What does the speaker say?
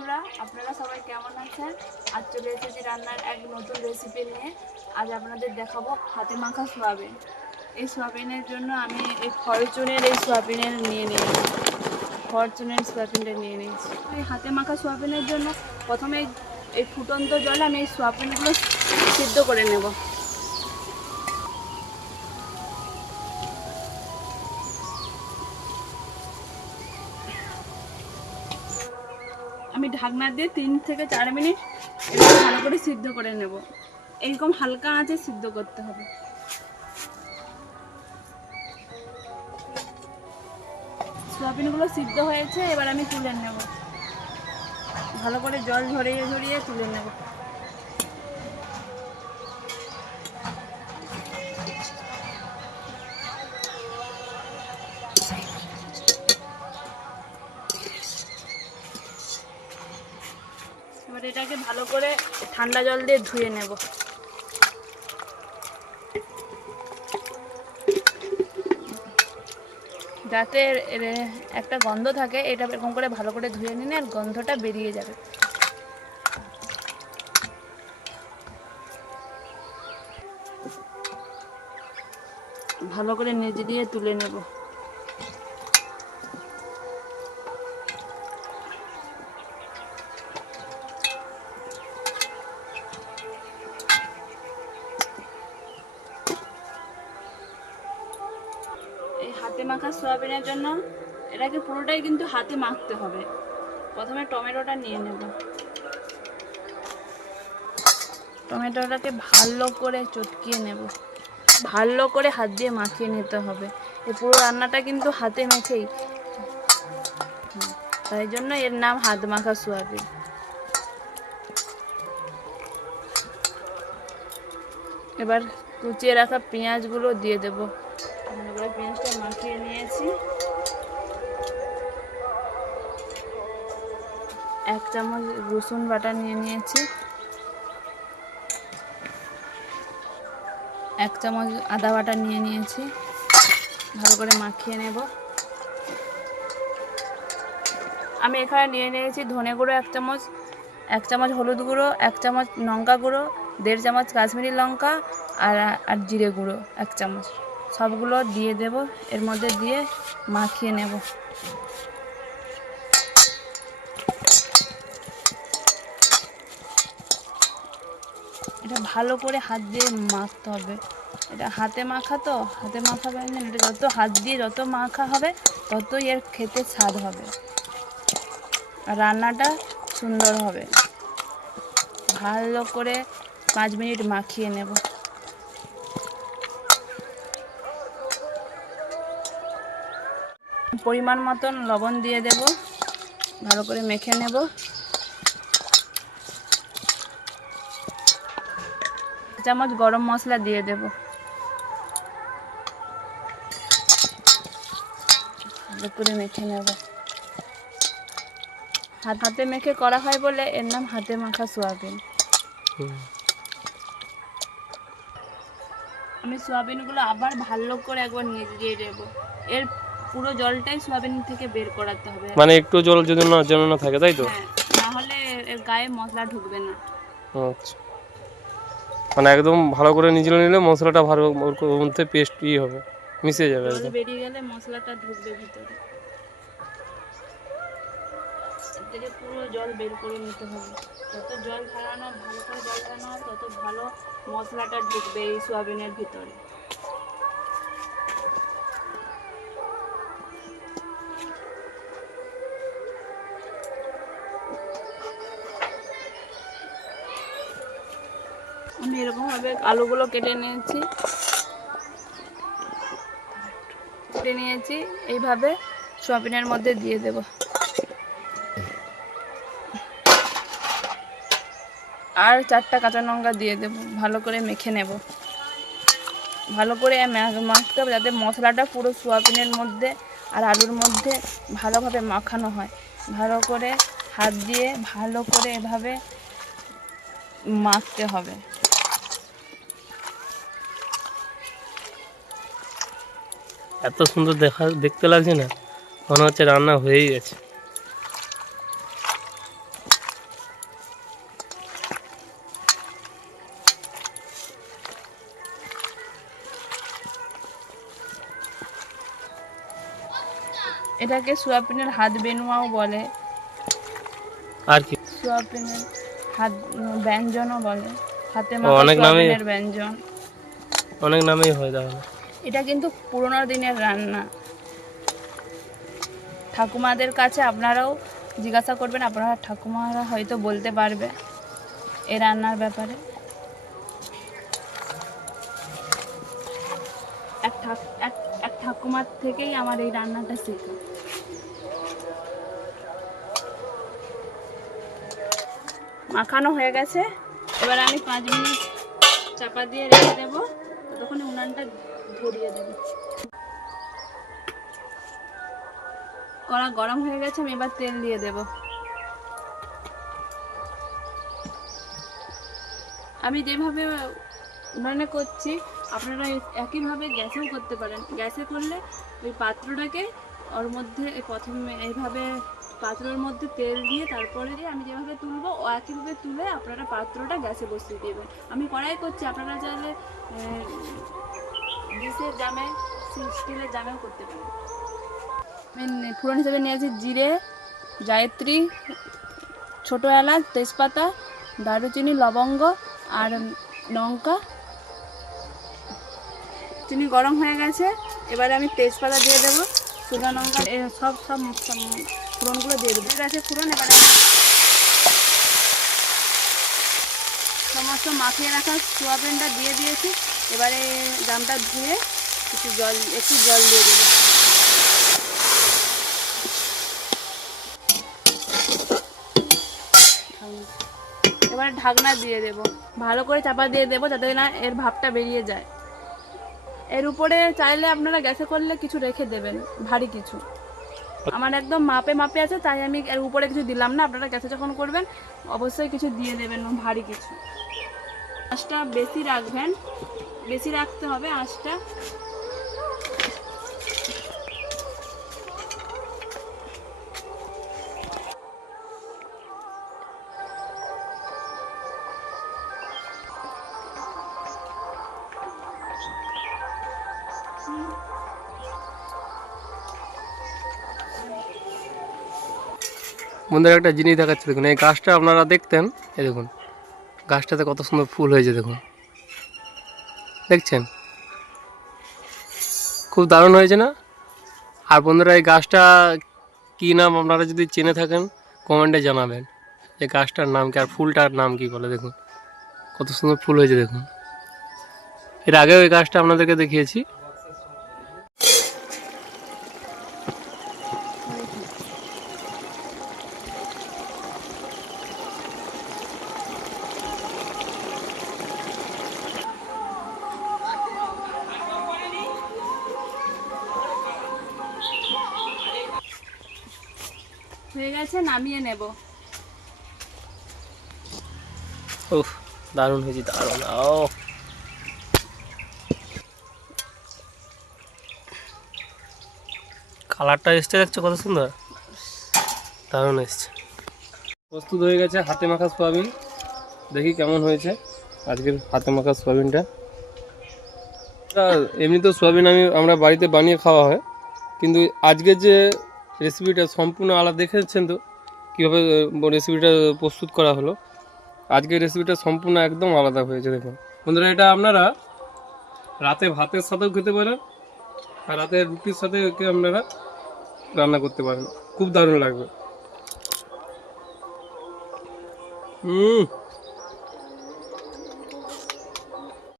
বন্ধুরা, আপনারা সবাই কেমন আছেন? আজ চলে এসেছি রান্নার এক নতুন রেসিপি নিয়ে। আজ আপনাদের দেখাবো হাতে মাখা সোয়াবিন। এই সোয়াবিনের জন্য আমি এই ফরচুনের সোয়াবিনটা নিয়ে নিয়েছি। এই হাতে মাখা সোয়াবিনের জন্য প্রথমে এই ফুটন্ত জলে আমি এই সোয়াবিনগুলো সিদ্ধ করে নেব। আমি ঢাকনা দিয়ে 3 থেকে 4 মিনিট এগুলো ভালো করে সিদ্ধ করে নেব। এইরকম হালকা আঁচে সিদ্ধ করতে হবে। সোয়াবিনগুলো সিদ্ধ হয়েছে, এবার আমি তুলে নেব। ভালো করে জল ঝরিয়ে ঝরিয়ে তুলে নেব। এবার এটাকে ভালো করে ঠান্ডা জল দিয়ে ধুয়ে নেব। যাতে একটা গন্ধ থাকে, এটা এরকম করে ভালো করে ধুয়ে নিলে আর গন্ধটা বেরিয়ে যাবে। ভালো করে নেড়ে দিয়ে তুলে নেব। এই হাতে মাখা সোয়াবিনের জন্য এটাকে পুরোটাই কিন্তু হাতে মাখতে হবে। প্রথমে টমেটোটা নিয়ে নেব। টমেটোটাকে ভালো করে চটকিয়ে নেব। ভালো করে হাত দিয়ে মাখিয়ে নিতে হবে। এই পুরো রান্নাটা কিন্তু হাতে মেখেই, তাই জন্য এর নাম হাত মাখা সোয়াবিন। এবার কুচিয়ে রাখা পেঁয়াজগুলো দিয়ে দেব। ভালো করে পেঁয়াজটা মাখিয়ে নিয়েছি। 1 চামচ রসুন বাটা নিয়ে নিয়েছি। 1 চামচ আদা বাটা নিয়ে নিয়েছি। ভালো করে মাখিয়ে নেব। আমি এখানে নিয়ে নিয়েছি ধনে গুঁড়ো 1 চামচ, 1 চামচ হলুদ গুঁড়ো, 1 চামচ লঙ্কা গুঁড়ো, 1.5 চামচ কাশ্মীরি লঙ্কা আর জিরে গুঁড়ো 1 চামচ। সবগুলো দিয়ে দেব, এর মধ্যে দিয়ে মাখিয়ে নেব। এটা ভালো করে হাত দিয়ে মাখতে হবে। এটা হাতে মাখা তো, হাতে মাখা ব্যঞ্জন। এটা যত হাত দিয়ে যত মাখা হবে ততই এর খেতে স্বাদ হবে আর রান্নাটা সুন্দর হবে। ভালো করে 5 মিনিট মাখিয়ে নেব। পরিমাণ মতন লবণ দিয়ে দেব। ভালো করে মেখে নেব। 1 চামচ গরম মশলা দিয়ে দেব। ভালো করে মেখে নেব। হাতে মেখে করা হয় বলে এর নাম হাতে মাখা সোয়াবিন। আমি সোয়াবিনগুলো আবার ভালো করে একবার নেড়ে দেব। এর পুরো জলটাই সোয়াবিন থেকে বের করাতে হবে। মানে একটু জল যদি না যেন না থাকে, তাই তো? হ্যাঁ, না হলে এর গায়ে মশলা ঢুকবে না। আচ্ছা, মানে একদম ভালো করে নিচে নিলে মশলাটা ভালো ওর মধ্যে পেস্ট হবে, মিশে যাবে জল একদম। বেরিয়ে গেলে মশলাটা ঢুকবে ভিতরে। এর থেকে পুরো জল বের করে নিতে হবে। যত জল ঝরানো, ভালো করে জল ঝরানো হবে তত ভালো মশলাটা ঢুকবে এই সোয়াবিনের ভিতরে। আমি এরকমভাবে আলুগুলো কেটে নিয়েছি। এইভাবে সোয়াবিনের মধ্যে দিয়ে দেব। আর 4টা কাঁচা লঙ্কা দিয়ে দেব। ভালো করে মেখে নেব। ভালো করে মাখতে হবে যাতে মশলাটা পুরো সোয়াবিনের মধ্যে আর আলুর মধ্যে ভালোভাবে মাখানো হয়। ভালো করে হাত দিয়ে ভালো করে এভাবে মাখতে হবে। এত সুন্দর দেখতে লাগছে না, মনে হচ্ছে রান্না হয়েই গেছে। এটাকে সোয়াবিনের হাত বেনুয়াও বলে, আর কি সোয়াবিনের হাত ব্যঞ্জনও বলে, হাতে ও, মাখা অনেক নামে সোয়াবিনের ব্যঞ্জন। অনেক নামেই হয় তাহলে। এটা কিন্তু পুরোনো দিনের রান্না। ঠাকুমাদের কাছে আপনারাও জিজ্ঞাসা করবেন, আপনারা ঠাকুমারা হয়তো বলতে পারবে এই রান্নার ব্যাপারে। এক ঠাকুমার থেকেই আমার এই রান্নাটা শেখা। মাখানো হয়ে গেছে, এবার আমি 5 মিনিট চাপা দিয়ে রেখে দেবো, তখন উনানটা ধরিয়ে দেবো। কড়া গরম হয়ে গেছে, আমি এবার তেল দিয়ে দেব। আমি যেভাবে উনানে করছি আপনারা একইভাবে গ্যাসেও করতে পারেন। গ্যাসে করলে ওই পাত্রটাকে ওর মধ্যে প্রথমে এইভাবে পাত্রের মধ্যে তেল দিয়ে তারপরে দিয়ে আমি যেভাবে তুলবো ও একইভাবে তুলে আপনারা পাত্রটা গ্যাসে বসিয়ে দেবেন। আমি কড়াই করছি, আপনারা চাইলে ডিশের জামে, স্টিলের জামেও করতে পারেন। আমি ফোড়ন হিসেবে নিয়েছি জিরে, জায়ত্রী, ছোটো এলাচ, তেজপাতা, দারুচিনি, লবঙ্গ আর লঙ্কা। চিনি গরম হয়ে গেছে, এবারে আমি তেজপাতা দিয়ে দেবো, শুকনো লঙ্কা, সব ফোড়নগুলো দিয়ে দেবো। ঠিক আছে ফোড়ন, এবারে আমি সমস্ত মাখিয়ে রাখা সোয়াবিনটা দিয়ে দিয়েছি। এবারে জামটা ধুয়ে একটু জল দিয়ে দেবো। এবারে ঢাকনা দিয়ে দেব, ভালো করে চাপা দিয়ে দেবো যাতে না এর ভাপটা বেরিয়ে যায়। এর উপরে চাইলে আপনারা গ্যাসে করলে কিছু রেখে দেবেন, ভারী কিছু। আমার একদম মাপে মাপে আছে, তাই আমি এর উপরে কিছু দিলাম না। আপনারা গ্যাসে যখন করবেন অবশ্যই কিছু দিয়ে দেবেন, ভারী কিছু। আঁচটা বেশি রাখবেন, বেশি রাখতে হবে আঁচটা। বন্ধুরা একটা জিনিস দেখাচ্ছে দেখুন, এই গাছটা আপনারা দেখতেন, এই দেখুন গাছটাতে কত সুন্দর ফুল হয়েছে দেখুন, দেখছেন খুব দারুণ হয়েছে না? আর বন্ধুরা এই গাছটা কী নাম আপনারা যদি চিনে থাকেন কমেন্টে জানাবেন, এই গাছটার নাম কি আর ফুলটার নাম কি বলে। দেখুন কত সুন্দর ফুল হয়েছে দেখুন। এর আগেও এই গাছটা আপনাদেরকে দেখিয়েছি। হয়ে গেছে, নামিয়ে নেব। উফ, দারুণ হয়েছে, দারুণ। ও কালারটা এসছে, দেখছো কত সুন্দর, দারুণ এসছে। প্রস্তুত হয়ে গেছে হাতে মাখা সোয়াবিন। দেখি কেমন হয়েছে আজকের হাতে মাখা সোয়াবিনটা। এমনি তো সোয়াবিন আমরা বাড়িতে বানিয়ে খাওয়া হয়, কিন্তু আজকের যে রেসিপিটা সম্পূর্ণ আলাদা। দেখেছেন তো কীভাবে রেসিপিটা প্রস্তুত করা হলো। আজকের রেসিপিটা সম্পূর্ণ একদম আলাদা হয়েছে দেখুন। বন্ধুরা এটা আপনারা রাতে ভাতের সাথেও খেতে পারেন, আর রাতে রুটির সাথে আপনারা রান্না করতে পারেন, খুব দারুণ লাগবে।